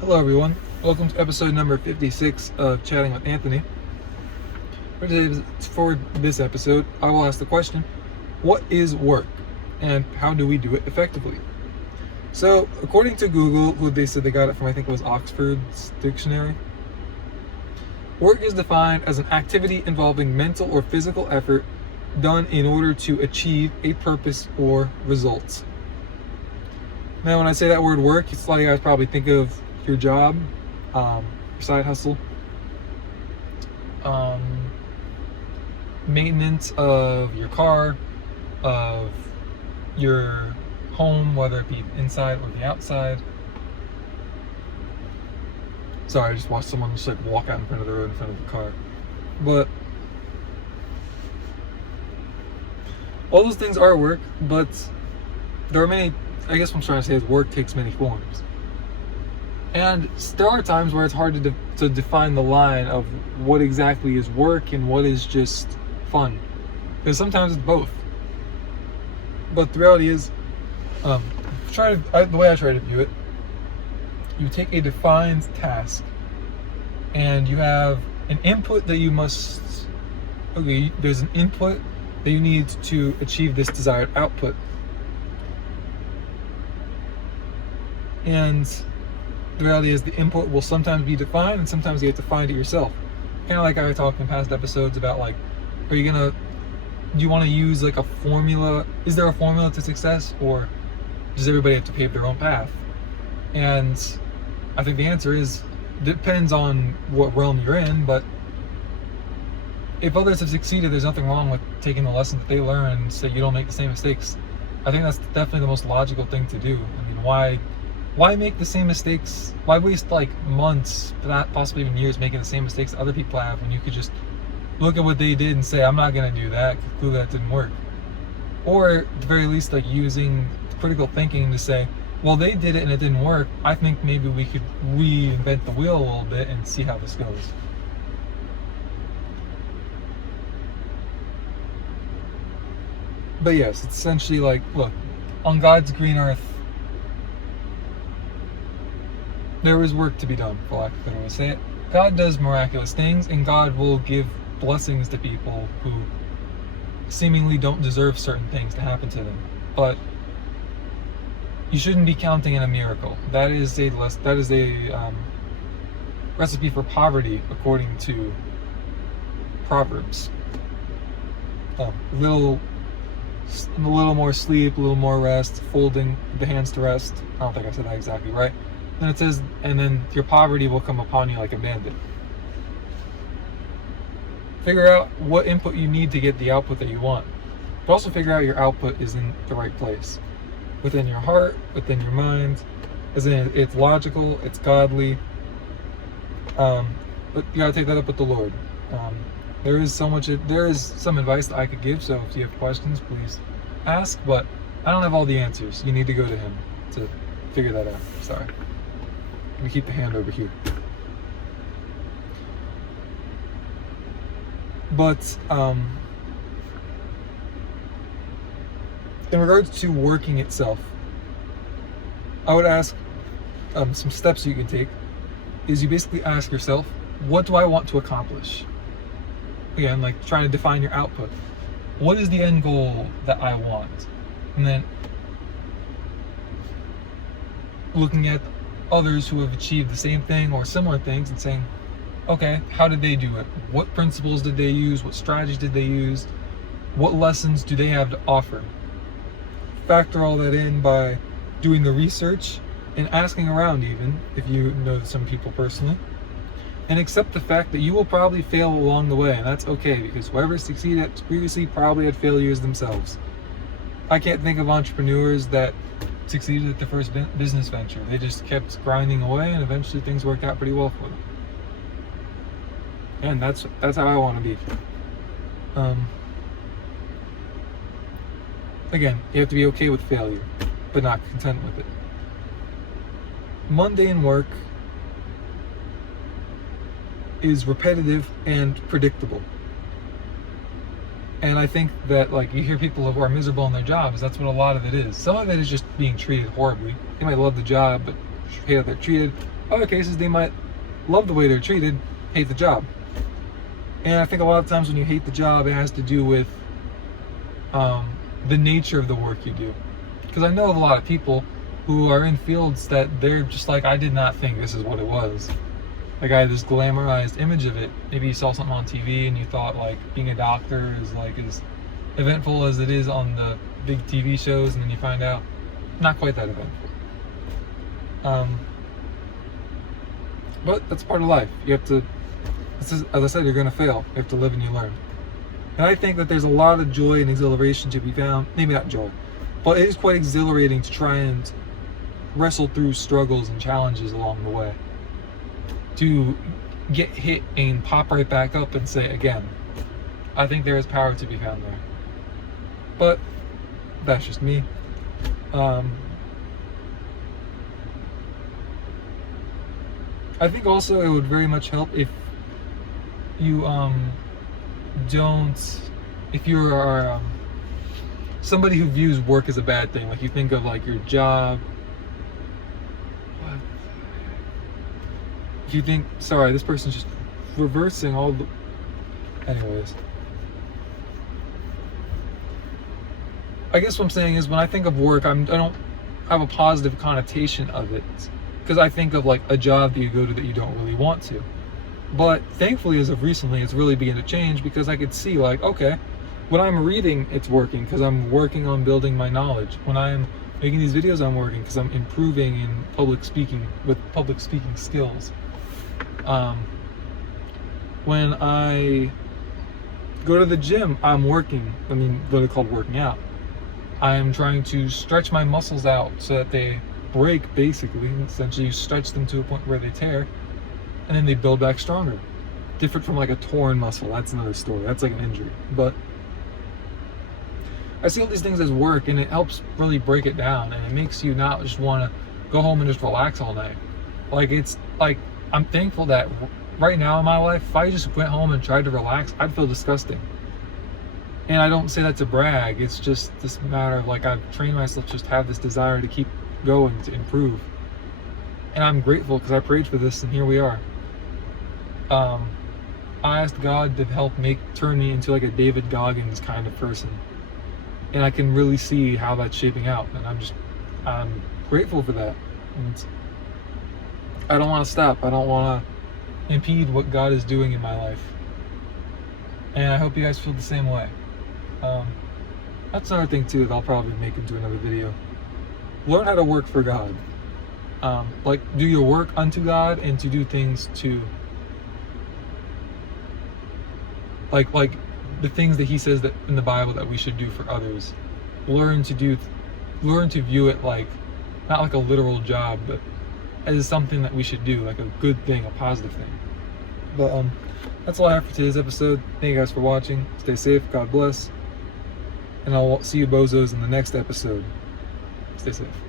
Hello everyone, welcome to episode number 56 of Chatting with Anthony. For this episode, I will ask the question, what is work and how do we do it effectively? So, according to Google, who they said they got it from, I think it was Oxford's dictionary, work is defined as an activity involving mental or physical effort done in order to achieve a purpose or result. Now, when I say that word work, it's a lot of you guys probably think of your job, your side hustle, maintenance of your car, of your home, whether it be inside or the outside. Sorry, I just watched someone just like walk out in front of the road in front of the car. But all those things are work, but there are many, I guess what I'm trying to say is work takes many forms. And there are times where it's hard to define the line of what exactly is work and what is just fun. Because sometimes it's both. But the reality is, the way I try to view it, you take a defined task and you have an input that you must, there's an input that you need to achieve this desired output. And the reality is the input will sometimes be defined and sometimes you have to find it yourself. Kind of like I talked in past episodes about like, do you want to use like a formula? Is there a formula to success, or does everybody have to pave their own path? And I think the answer is, depends on what realm you're in, but if others have succeeded, there's nothing wrong with taking the lesson that they learn and so you don't make the same mistakes. I think that's definitely the most logical thing to do. I mean, why make the same mistakes? Why waste like months, not possibly even years, making the same mistakes other people have when you could just look at what they did and say, I'm not going to do that, conclude that didn't work. Or at the very least, like using critical thinking to say, well, they did it and it didn't work. I think maybe we could reinvent the wheel a little bit and see how this goes. But yes, it's essentially like, look, on God's green earth, there is work to be done, for lack of a better way to say it. God does miraculous things, and God will give blessings to people who seemingly don't deserve certain things to happen to them. But you shouldn't be counting in a miracle. That is a recipe for poverty, according to Proverbs. A little more sleep, a little more rest, folding the hands to rest. I don't think I said that exactly right. Then it says, and then your poverty will come upon you like a bandit. Figure out what input you need to get the output that you want. But also figure out your output is in the right place. Within your heart, within your mind. As in, it's logical, it's godly. But you gotta take that up with the Lord. There is some advice that I could give, so if you have questions, please ask, but I don't have all the answers. You need to go to Him to figure that out. Sorry. Let me keep the hand over here. But in regards to working itself, I would ask some steps you can take is you basically ask yourself, what do I want to accomplish? Again, like trying to define your output. What is the end goal that I want? And then looking at others who have achieved the same thing or similar things and saying, okay, how did they do it? What principles did they use? What strategies did they use? What lessons do they have to offer? Factor all that in by doing the research and asking around, even if you know some people personally, and accept the fact that you will probably fail along the way, and that's okay, because whoever succeeded previously probably had failures themselves. I can't think of entrepreneurs that succeeded at the first business venture. They just kept grinding away, and eventually things worked out pretty well for them. And that's how I want to be. Again, you have to be okay with failure, but not content with it. Mundane work is repetitive and predictable. And I think that, like, you hear people who are miserable in their jobs, that's what a lot of it is. Some of it is just being treated horribly. They might love the job, but hate how they're treated. Other cases, they might love the way they're treated, hate the job. And I think a lot of times when you hate the job, it has to do with the nature of the work you do. Because I know of a lot of people who are in fields that they're just like, I did not think this is what it was. Like, I had this glamorized image of it. Maybe you saw something on TV and you thought like being a doctor is like as eventful as it is on the big TV shows, and then you find out not quite that eventful. But that's part of life. You have to, as I said, you're going to fail. You have to live and you learn. And I think that there's a lot of joy and exhilaration to be found. Maybe not joy, but it is quite exhilarating to try and wrestle through struggles and challenges along the way. To get hit and pop right back up and say again. I think there is power to be found there. But that's just me. I think also it would very much help if you if you are somebody who views work as a bad thing, like you think of like your job. If you think, sorry, this person's just reversing all the, anyways. I guess what I'm saying is when I think of work, I don't have a positive connotation of it, because I think of like a job that you go to that you don't really want to. But thankfully, as of recently, it's really beginning to change, because I could see like, okay, when I'm reading, it's working because I'm working on building my knowledge. When I'm making these videos, I'm working because I'm improving in public speaking with public speaking skills. When I go to the gym, I'm working. I mean, what are called working out. I'm trying to stretch my muscles out so that they break, basically. Essentially, you stretch them to a point where they tear, and then they build back stronger. Different from like a torn muscle. That's another story. That's like an injury. But I see all these things as work, and it helps really break it down, and it makes you not just want to go home and just relax all night. Like, it's like, I'm thankful that right now in my life, if I just went home and tried to relax, I'd feel disgusting. And I don't say that to brag. It's just this matter of like, I've trained myself just to have this desire to keep going, to improve. And I'm grateful because I prayed for this, and here we are. I asked God to help turn me into like a David Goggins kind of person. And I can really see how that's shaping out. And I'm grateful for that. And I don't want to stop. I don't want to impede what God is doing in my life. And I hope you guys feel the same way. That's another thing too that I'll probably make into another video. Learn how to work for God. Like, do your work unto God, and to do things to like the things that He says that in the Bible that we should do for others. Learn to view it like not like a literal job, but as something that we should do, like a good thing, a positive thing. But that's all I have for today's episode. Thank you guys for watching. Stay safe. God bless. And I'll see you bozos in the next episode. Stay safe.